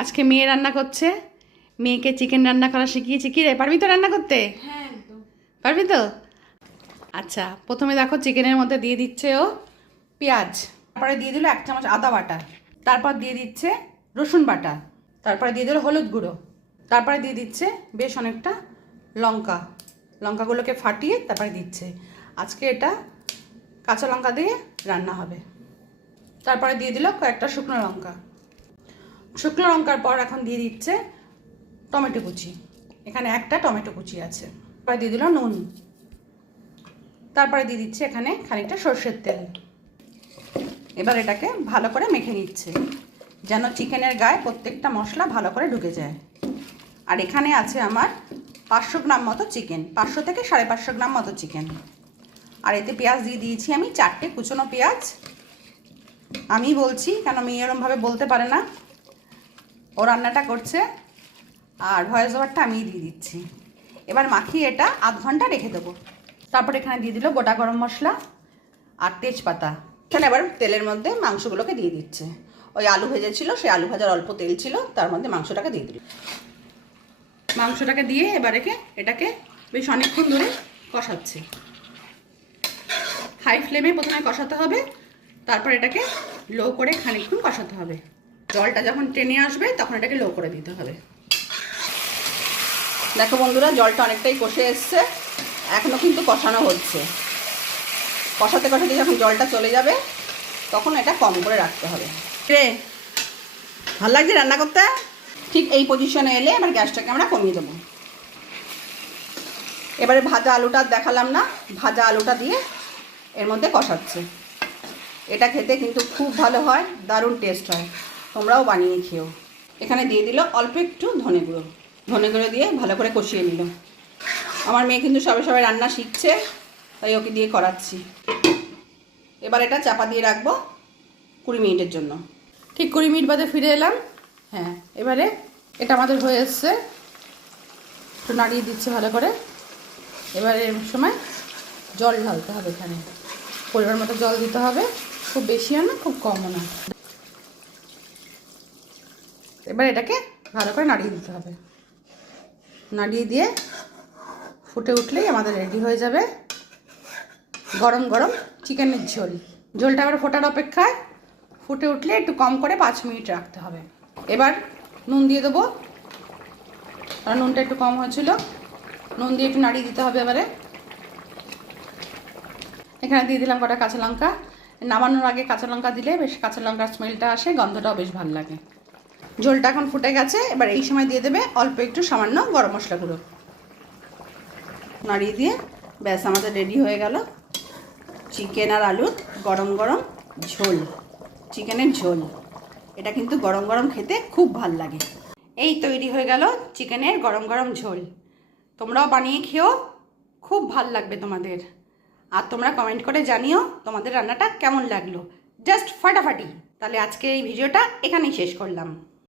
আজকে মেয়ে রান্না করছে, মেয়েকে চিকেন রান্না করা শিখিয়েছি। কি রে, পারবি তো রান্না করতে? হ্যাঁ একদম পারবি তো? আচ্ছা, প্রথমে দেখো চিকেনের মধ্যে দিয়ে দিচ্ছে ও পেঁয়াজ, তারপরে দিয়ে দিল 1 চামচ আদা বাটা, তারপর দিয়ে দিচ্ছে রসুন বাটা, তারপরে দিয়ে দিল হলুদ গুঁড়ো, তারপরে দিয়ে দিচ্ছে বেশ অনেকটা লঙ্কা, লঙ্কাগুলোকে ফাটিয়ে তারপরে দিচ্ছে। আজকে এটা কাঁচা লঙ্কা দিয়ে রান্না হবে। তারপরে দিয়ে দিল কয়েকটা শুকনো লঙ্কা। শুকনো লঙ্কার পর এখন দিয়ে দিচ্ছে টমেটো কুচি, এখানে একটা টমেটো কুচি আছে। তারপরে দিয়ে দিল নুন, তারপরে দিয়ে দিচ্ছে এখানে খানিকটা সর্ষের তেল। এবার এটাকে ভালো করে মেখে নিচ্ছে যেন চিকেনের গায়ে প্রত্যেকটা মশলা ভালো করে ঢুকে যায়। আর এখানে আছে আমার 500 গ্রাম মতো চিকেন, 500 থেকে 550 গ্রাম মতো চিকেন। আর এতে পেঁয়াজ দিয়ে দিয়েছি আমি 4টে কুচনো পেঁয়াজ। আমি বলছি কেন মেয়ে এরমভাবে বলতে পারে না, ও রান্নাটা করছে আর ভয়েস ওভারটা আমিই দিয়ে দিচ্ছি। এবার মাখিয়ে এটা আধ ঘন্টা রেখে দেবো। তারপর এখানে দিয়ে দিল গোটা গরম মশলা আর তেজপাতা। এখানে এবার তেলের মধ্যে মাংসগুলোকে দিয়ে দিচ্ছে। ওই আলু ভেজেছিল, সেই আলু ভাজার অল্প তেল ছিল, তার মধ্যে মাংসটাকে দিয়ে দিল। মাংসটাকে দিয়ে এবার এটাকে বেশ অনেকক্ষণ ধরে কষাচ্ছে। হাই ফ্লেমে প্রথমে কষাতে হবে, তারপর এটাকে লো করে খানিকক্ষণ কষাতে হবে। জলটা যখন টেনে আসবে তখন এটাকে লো করে দিতে হবে। দেখো বন্ধুরা, জলটা অনেকটাই কষে এসছে, এখনও কিন্তু কষানো হচ্ছে। কষাতে কষাতে যখন জলটা চলে যাবে তখন এটা কম করে রাখতে হবে। রে, ভালো লাগছে রান্না করতে? ঠিক এই পজিশনে এলে এবার গ্যাসটাকে আমরা কমিয়ে দেবো। এবারে ভাজা আলুটা দেখালাম না, ভাজা আলুটা দিয়ে এর মধ্যে কষাচ্ছে। এটা খেতে কিন্তু খুব ভালো হয়, দারুণ টেস্ট হয়, তোমরাও বানিয়ে খেও। এখানে দিয়ে দিল অল্প একটু ধনে গুঁড়ো, ধনে গুঁড়ো দিয়ে ভালো করে কষিয়ে নিল। আমার মেয়ে কিন্তু সবে সবে রান্না শিখছে, তাই ওকে দিয়ে করাচ্ছি। এবার এটা চাপা দিয়ে রাখবো 20 মিনিটের জন্য। ঠিক 20 মিনিট বাদে ফিরে এলাম। হ্যাঁ, এবারে এটা আমাদের হয়ে এসছে, একটু নাড়িয়ে দিচ্ছে ভালো করে। এবারে এর সময় জল ঢালতে হবে, এখানে পরিমাণ মতো জল দিতে হবে, খুব বেশিও না খুব কমও না। এবার এটাকে ভালো করে নাড়িয়ে দিতে হবে। নাড়িয়ে দিয়ে ফুটে উঠলেই আমাদের রেডি হয়ে যাবে গরম গরম চিকেনের ঝোল। ঝোলটা আবার ফোটার অপেক্ষায়, ফুটে উঠলে একটু কম করে 5 মিনিট রাখতে হবে। এবার নুন দিয়ে দেবো, কারণ নুনটা একটু কম হয়েছিল। নুন দিয়ে একটু নাড়িয়ে দিতে হবে। এবারে এখানে দিয়ে দিলাম কটা কাঁচা লঙ্কা। নামানোর আগে কাঁচা লঙ্কা দিলে বেশ কাঁচা লঙ্কার স্মেলটা আসে, গন্ধটাও বেশ ভালো লাগে। ঝোলটা এখন ফুটে গেছে, এবার এই সময় দিয়ে দেবে অল্প একটু সামান্য গরম মশলা গুঁড়ো। নাড়িয়ে দিয়ে ব্যাস আমাদের রেডি হয়ে গেল চিকেন আর আলুর গরম গরম ঝোল, চিকেনের ঝোল। এটা কিন্তু গরম গরম খেতে খুব ভাল লাগে। এই তৈরি হয়ে গেল চিকেনের গরম গরম ঝোল। তোমরাও বানিয়ে খেও, খুব ভাল লাগবে তোমাদের। আর তোমরা কমেন্ট করে জানিও তোমাদের রান্নাটা কেমন লাগলো, জাস্ট ফাটাফাটি। তাহলে আজকে এই ভিডিওটা এখানেই শেষ করলাম।